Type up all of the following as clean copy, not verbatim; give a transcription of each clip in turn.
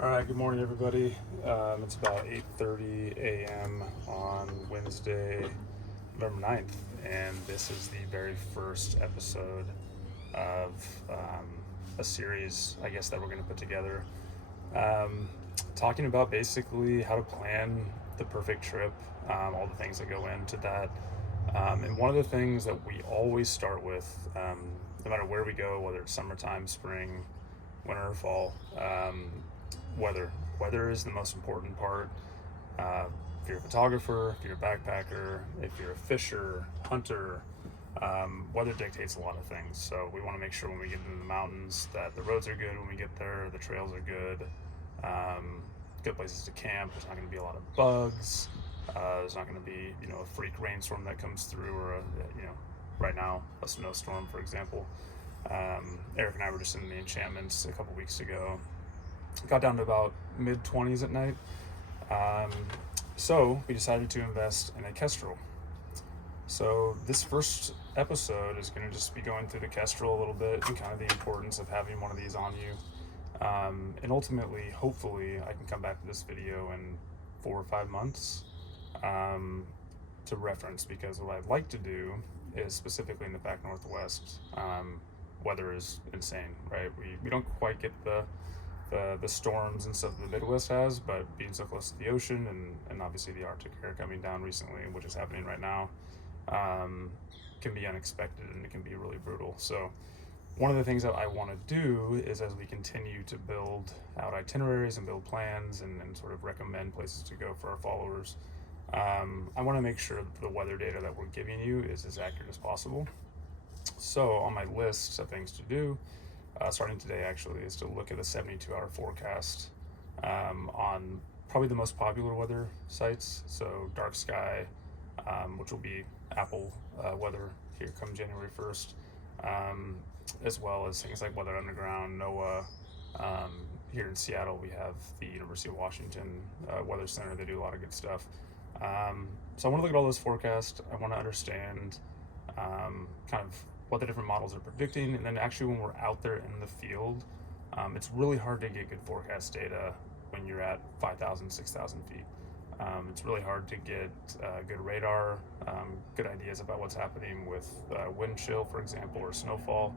All right, good morning, everybody. It's about 8:30 a.m. on Wednesday, November 9th, and this is the very first episode of a series, I guess, that we're going to put together, talking about basically how to plan the perfect trip, all the things that go into that. And one of the things that we always start with, no matter where we go, whether it's summertime, spring, winter, or fall, weather. Weather is the most important part. If you're a photographer, if you're a backpacker, if you're a fisher, hunter, weather dictates a lot of things. So we want to make sure when we get into the mountains that the roads are good when we get there, the trails are good, good places to camp. There's not going to be a lot of bugs. There's not going to be, a freak rainstorm that comes through, or right now a snowstorm, for example. Eric and I were just in the enchantments a couple weeks ago. Got down to about mid-20s at night. So we decided to invest in a Kestrel. So this first episode is going to just be going through the Kestrel a little bit and kind of the importance of having one of these on you. And ultimately, hopefully, I can come back to this video in 4 or 5 months to reference, because what I'd like to do is, specifically in the back Northwest, weather is insane, right? We don't quite get the storms and stuff the Midwest has, but being so close to the ocean and obviously the Arctic air coming down recently, which is happening right now, can be unexpected and it can be really brutal. So one of the things that I want to do is, as we continue to build out itineraries and build plans and sort of recommend places to go for our followers, I want to make sure that the weather data that we're giving you is as accurate as possible. So on my list of things to do, starting today actually, is to look at a 72-hour forecast on probably the most popular weather sites. So Dark Sky, which will be Apple weather here come January 1st, as well as things like Weather Underground, NOAA. Here in Seattle, we have the University of Washington Weather Center. They do a lot of good stuff. So I want to look at all those forecasts. I want to understand kind of what the different models are predicting, and then actually when we're out there in the field, it's really hard to get good forecast data when you're at 5,000, 6,000 feet. It's really hard to get good radar, good ideas about what's happening with wind chill, for example, or snowfall.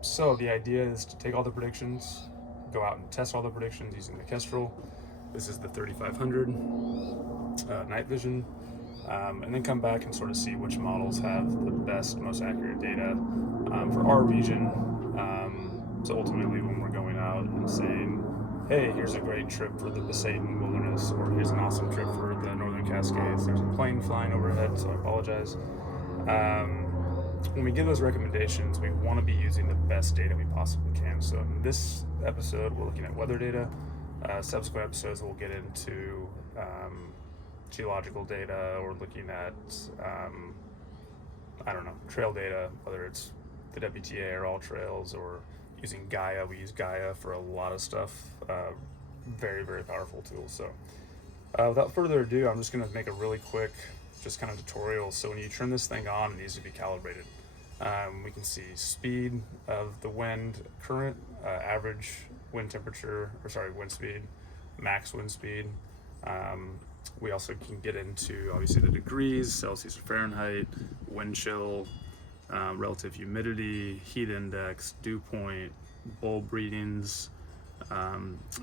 So the idea is to take all the predictions, go out and test all the predictions using the Kestrel. This is the 3500 night vision. And then come back and sort of see which models have the best, most accurate data for our region. So ultimately, when we're going out and saying, hey, here's a great trip for the Poseidon Wilderness, or here's an awesome trip for the Northern Cascades, there's a plane flying overhead, so I apologize. When we give those recommendations, we want to be using the best data we possibly can. So in this episode, we're looking at weather data. Subsequent episodes, we'll get into geological data, or looking at trail data, whether it's the WTA or All Trails, or using Gaia. We use Gaia for a lot of stuff. Very, very powerful tool. So without further ado, I'm just going to make a really quick just kind of tutorial. So when you turn this thing on, it needs to be calibrated. We can see speed of the wind, current, average wind temperature, wind speed, max wind speed. We also can get into, obviously, the degrees, Celsius or Fahrenheit, wind chill, relative humidity, heat index, dew point, bulb readings,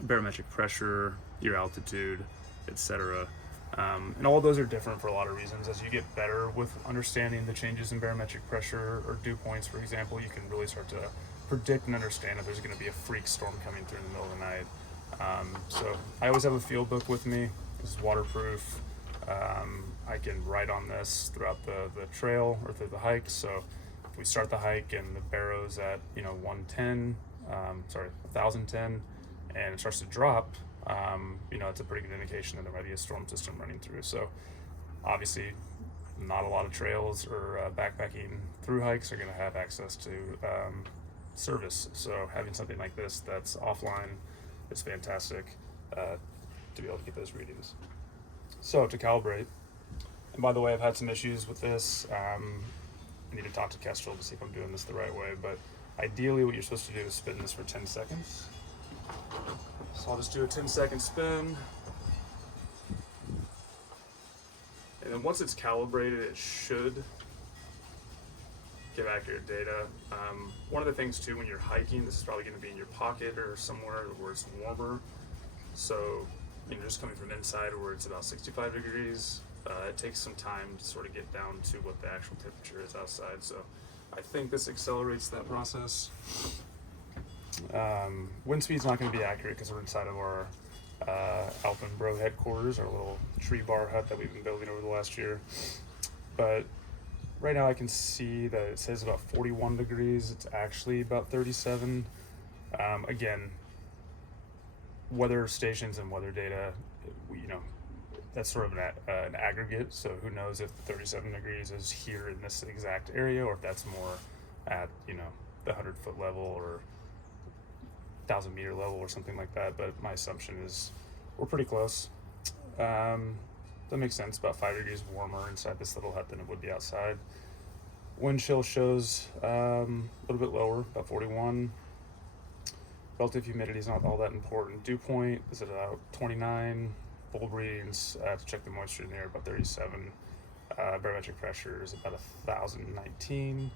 barometric pressure, your altitude, etc. And all of those are different for a lot of reasons. As you get better with understanding the changes in barometric pressure or dew points, for example, you can really start to predict and understand if there's going to be a freak storm coming through in the middle of the night. So I always have a field book with me. This is waterproof. I can write on this throughout the trail or through the hike. So if we start the hike and the barrow's at 1,010, and it starts to drop, it's a pretty good indication that there might be a storm system running through. So obviously, not a lot of trails or backpacking through hikes are going to have access to service. So having something like this that's offline is fantastic to be able to get those readings. So to calibrate, and by the way, I've had some issues with this. I need to talk to Kestrel to see if I'm doing this the right way, but ideally what you're supposed to do is spin this for 10 seconds. So I'll just do a 10-second spin. And then once it's calibrated, it should give accurate data. One of the things too, when you're hiking, this is probably going to be in your pocket or somewhere where it's warmer. So you're just coming from inside where it's about 65 degrees. It takes some time to sort of get down to what the actual temperature is outside. So I think this accelerates that process. Wind speed's not going to be accurate because we're inside of our Alpenbro headquarters, our little tree bar hut that we've been building over the last year. But right now I can see that it says about 41 degrees. It's actually about 37. Again, weather stations and weather data, that's sort of an aggregate. So who knows if the 37 degrees is here in this exact area, or if that's more at, the 100-foot level or 1,000-meter level or something like that. But my assumption is we're pretty close. That makes sense. About 5 degrees warmer inside this little hut than it would be outside. Wind chill shows a little bit lower, about 41. Relative humidity is not all that important. Dew point is at about 29. Bulb readings, I have to check the moisture in there, about 37. Barometric pressure is about 1,019.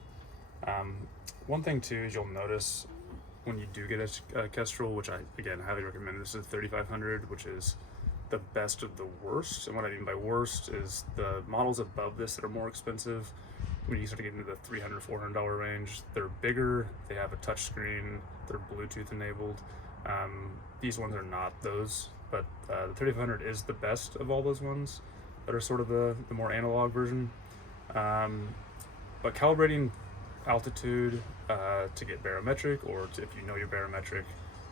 One thing too is you'll notice when you do get a Kestrel, which I, again, highly recommend. This is 3,500, which is the best of the worst. And what I mean by worst is the models above this that are more expensive. When you start to get into the $300, $400 range, they're bigger, they have a touch screen, they're Bluetooth enabled. These ones are not those, but the 3500 is the best of all those ones that are sort of the more analog version. But calibrating altitude to get barometric, or if you know your barometric,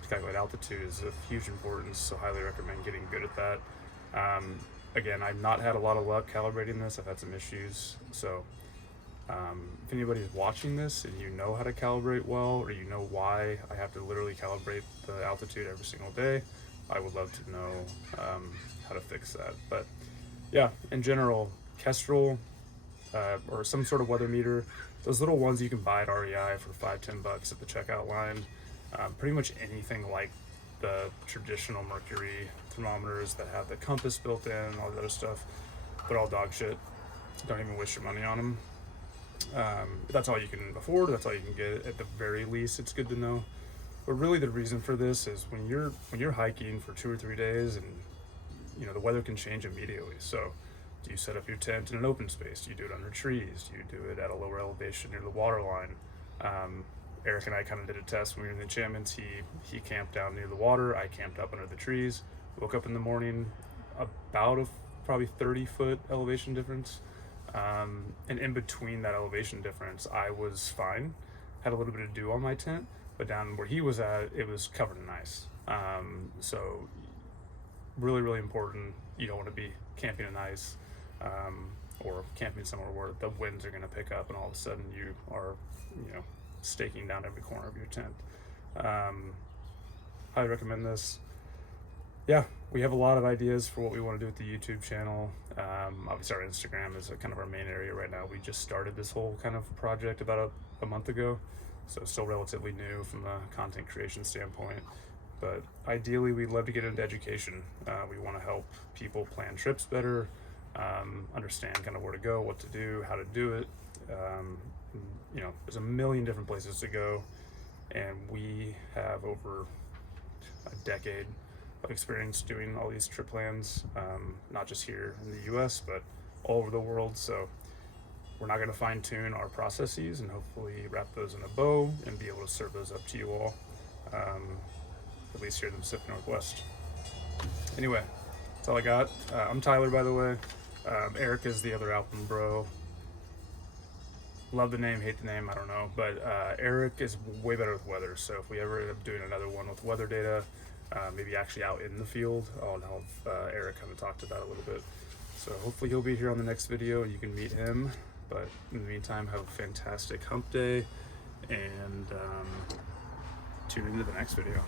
to calculate altitude is of huge importance, so highly recommend getting good at that. Again, I've not had a lot of luck calibrating this. I've had some issues, so if anybody's watching this and you know how to calibrate well, or you know why I have to literally calibrate the altitude every single day, I would love to know how to fix that. But yeah, in general, Kestrel or some sort of weather meter, those little ones you can buy at REI for $5-10 at the checkout line. Pretty much anything like the traditional mercury thermometers that have the compass built in and all that other stuff, they're all dog shit. Don't even waste your money on them. If that's all you can afford, that's all you can get, at the very least, it's good to know. But really the reason for this is when you're hiking for 2 or 3 days, and the weather can change immediately. So do you set up your tent in an open space? Do you do it under trees? Do you do it at a lower elevation near the water line? Eric and I kind of did a test when we were in the enchantments. He camped down near the water, I camped up under the trees. Woke up in the morning, about a probably 30-foot elevation difference. And in between that elevation difference, I was fine. Had a little bit of dew on my tent, but down where he was at, it was covered in ice. So really, really important. You don't want to be camping in ice, or camping somewhere where the winds are going to pick up and all of a sudden you are, staking down every corner of your tent. Highly recommend this. Yeah, we have a lot of ideas for what we want to do with the YouTube channel. Obviously our Instagram is kind of our main area right now. We just started this whole kind of project about a month ago, so still relatively new from the content creation standpoint. But ideally we'd love to get into education. We want to help people plan trips better, understand kind of where to go, what to do, how to do it. There's a million different places to go, and we have over a decade of experience doing all these trip plans, not just here in the US, but all over the world. So we're not going to fine tune our processes and hopefully wrap those in a bow and be able to serve those up to you all, at least here in the Pacific Northwest. Anyway, that's all I got. I'm Tyler, by the way. Eric is the other Alpenbro. Love the name, hate the name, I don't know. But Eric is way better with weather. So if we ever end up doing another one with weather data, maybe actually out in the field, I'll have Eric kind of talk to that a little bit. So hopefully he'll be here on the next video and you can meet him. But in the meantime, have a fantastic hump day, and tune into the next video.